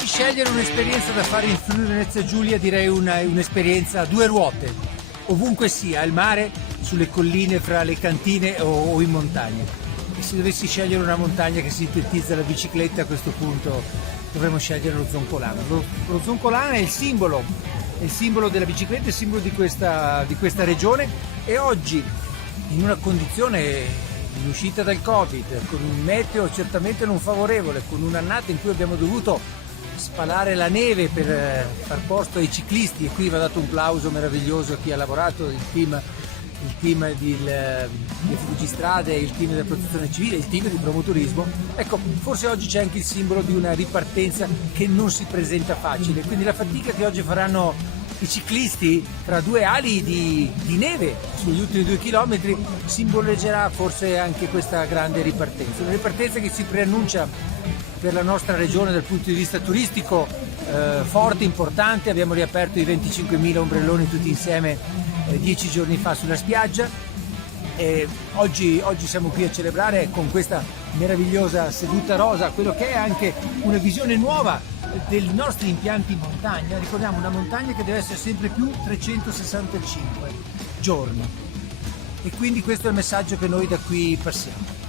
dovessi scegliere un'esperienza da fare in Friuli Venezia Giulia, direi un'esperienza a due ruote, ovunque sia, al mare, sulle colline, fra le cantine o in montagna. E se dovessi scegliere una montagna che sintetizza la bicicletta, a questo punto dovremmo scegliere lo Zoncolana. Lo Zoncolana è il simbolo della bicicletta, il simbolo di questa regione, e oggi, in una condizione in uscita dal Covid, con un meteo certamente non favorevole, con un'annata in cui abbiamo dovuto spalare la neve per far posto ai ciclisti, e qui va dato un plauso meraviglioso a chi ha lavorato, il team di Fugistrade, il team della protezione civile, il team di promoturismo. Ecco, forse oggi c'è anche il simbolo di una ripartenza che non si presenta facile, quindi la fatica che oggi faranno i ciclisti tra due ali di neve sugli ultimi 2 chilometri simboleggerà forse anche questa grande ripartenza, una ripartenza che si preannuncia per la nostra regione dal punto di vista turistico forte, importante. Abbiamo riaperto i 25.000 ombrelloni tutti insieme 10 giorni fa sulla spiaggia, e oggi siamo qui a celebrare con questa meravigliosa seduta rosa quello che è anche una visione nuova dei nostri impianti in montagna. Ricordiamo una montagna che deve essere sempre più 365 giorni, e quindi questo è il messaggio che noi da qui passiamo.